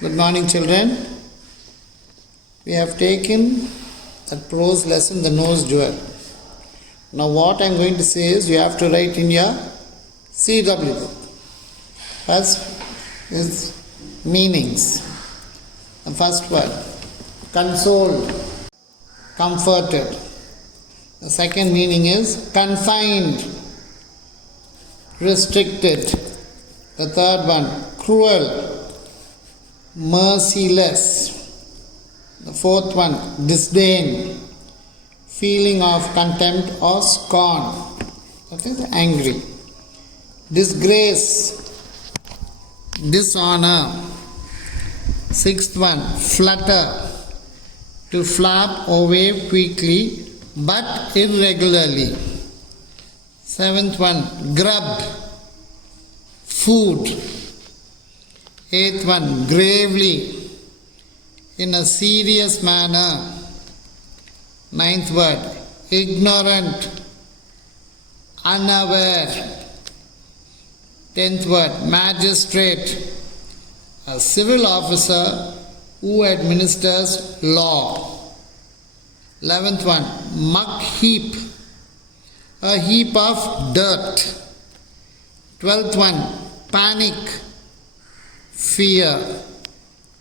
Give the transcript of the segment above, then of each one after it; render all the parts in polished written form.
Good morning, children. We have taken that prose lesson, the nose jewel. Now, what I am going to say is you have to write in your CW book. First is meanings. The first word, consoled, comforted. The second meaning is confined, restricted. The third one, cruel, merciless. The fourth one, disdain, feeling of contempt or scorn. That is angry. Disgrace, dishonor. Sixth one, flutter, to flap or wave quickly but irregularly. Seventh one, grub, food. Eighth one, gravely, in a serious manner. Ninth word, ignorant, unaware. 10th word, magistrate, a civil officer who administers law. 11th one, muck heap, a heap of dirt. 12th one, panic, fear.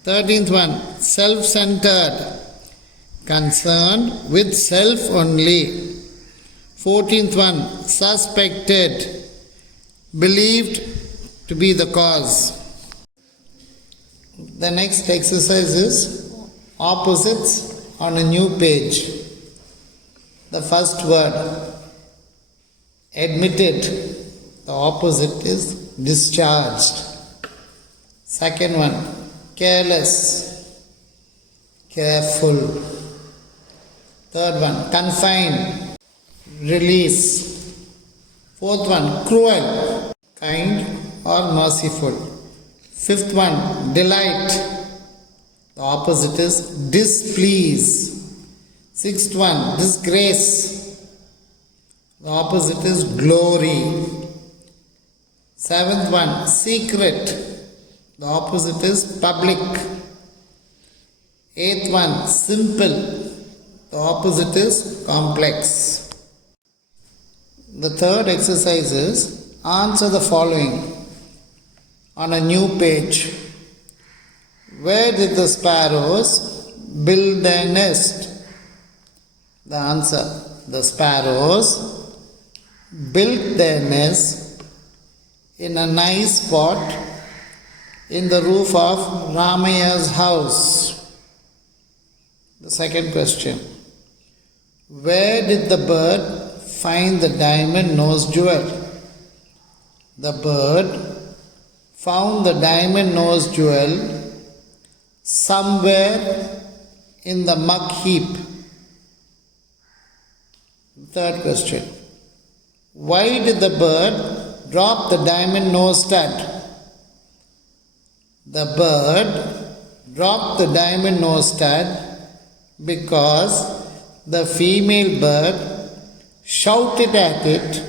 13th one, self-centered, concerned with self only. 14th one, suspected, believed to be the cause. The next exercise is opposites on a new page. The first word, admitted. The opposite is discharged. Second one, careless, careful. Third one, confined, release. Fourth one, cruel, kind or merciful. Fifth one, delight. The opposite is displease. Sixth one, disgrace. The opposite is glory. Seventh one, secret. The opposite is public. Eighth one, simple. The opposite is complex. The third exercise is answer the following on a new page. Where did the sparrows build their nest? The answer, the sparrows built their nest in a nice spot in the roof of Ramaya's house. The second question, where did the bird find the diamond nose jewel? The bird found the diamond nose jewel somewhere in the muck heap. Third question, why did the bird drop the diamond nose stud? The bird dropped the diamond nose stud because the female bird shouted at it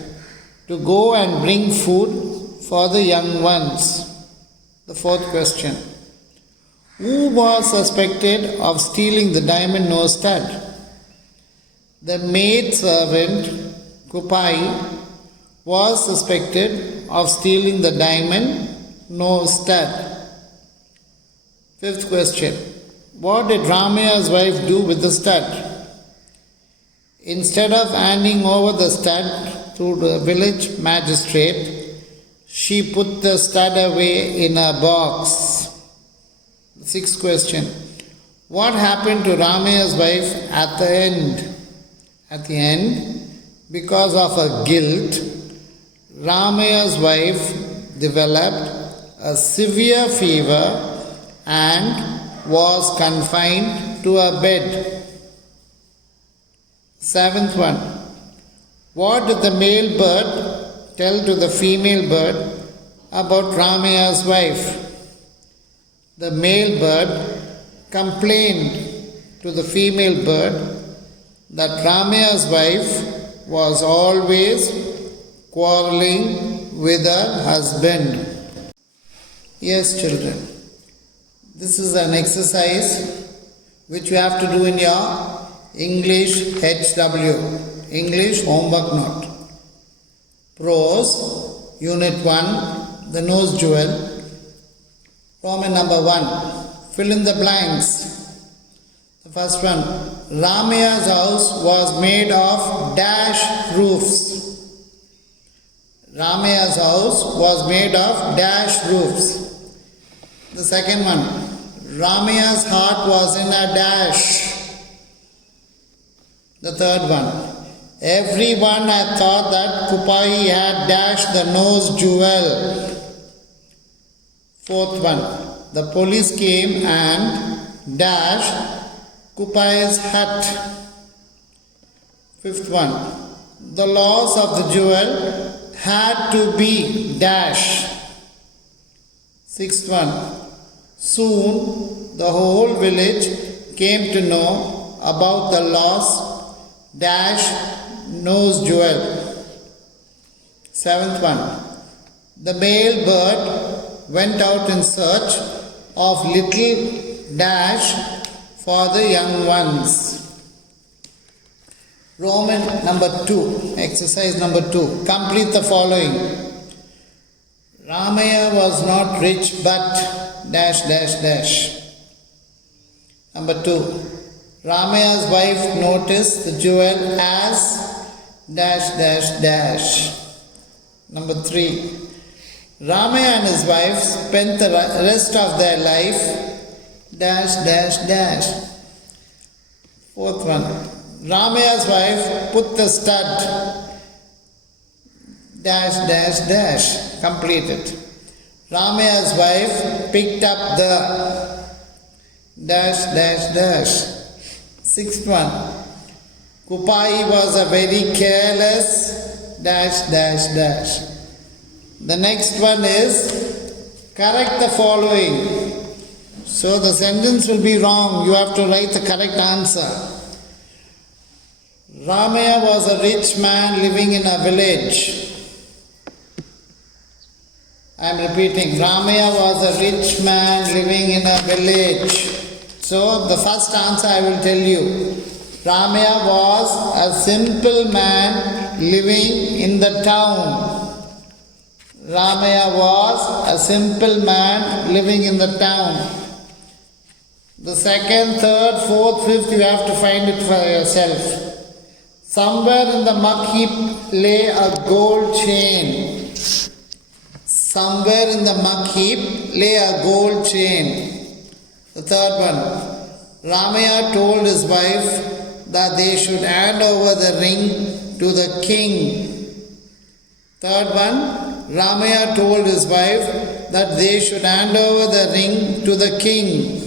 to go and bring food for the young ones. The fourth question, who was suspected of stealing the diamond nose stud? The maid servant, Kupai, was suspected of stealing the diamond nose stud. Fifth question, what did Ramaya's wife do with the stud? Instead of handing over the stud to the village magistrate, she put the stud away in a box. Sixth question, what happened to Ramaya's wife at the end? At the end, because of her guilt, Ramaya's wife developed a severe fever and was confined to a bed. Seventh one, what did the male bird tell to the female bird about Ramaya's wife? The male bird complained to the female bird that Ramaya's wife was always quarreling with her husband. Yes, children. This is an exercise which you have to do in your English HW, English homework note. Prose, Unit 1, the nose jewel. Roman number 1, fill in the blanks. The first one, Ramaya's house was made of dash roofs. Ramaya's house was made of dash roofs. The second one, Ramaya's heart was in a dash. The third one, everyone had thought that Kupai had dashed the nose jewel. Fourth one, the police came and dashed Kupai's hut. Fifth one, the loss of the jewel had to be dash. Sixth one, soon the whole village came to know about the lost dash nose jewel. Seventh one, the male bird went out in search of little dash for the young ones. Roman number 2, exercise number 2. Complete the following. Ramaya was not rich but dash dash dash. Number 2. Ramaya's wife noticed the jewel as dash dash dash. Number 3. Ramaya and his wife spent the rest of their life dash dash dash. Fourth one, Ramaya's wife put the stud dash dash dash. Completed. Ramaya's wife picked up the dash dash dash. Sixth one, Kupai was a very careless dash dash dash. The next one is correct the following. So the sentence will be wrong. You have to write the correct answer. Ramaya was a rich man living in a village. I am repeating. Ramaya was a rich man living in a village. So the first answer I will tell you. Ramaya was a simple man living in the town. Ramaya was a simple man living in the town. The second, third, fourth, fifth, you have to find it for yourself. Somewhere in the muck heap lay a gold chain. Somewhere in the muck heap lay a gold chain. The third one, Ramaya told his wife that they should hand over the ring to the king. Third one, Ramaya told his wife that they should hand over the ring to the king.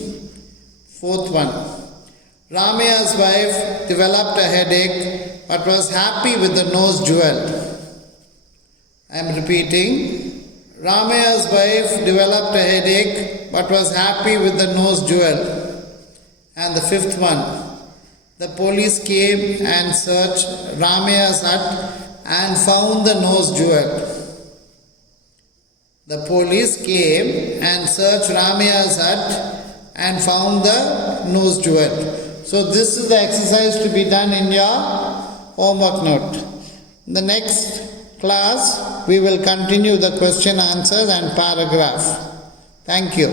Fourth one, Ramaya's wife developed a headache but was happy with the nose jewel. I am repeating. Ramaya's wife developed a headache but was happy with the nose jewel. And the fifth one, the police came and searched Ramaya's hut and found the nose jewel. The police came and searched Ramaya's hut and found the nose jewel. So this is the exercise to be done in your homework note. In the next class, we will continue the question, answers and paragraph. Thank you.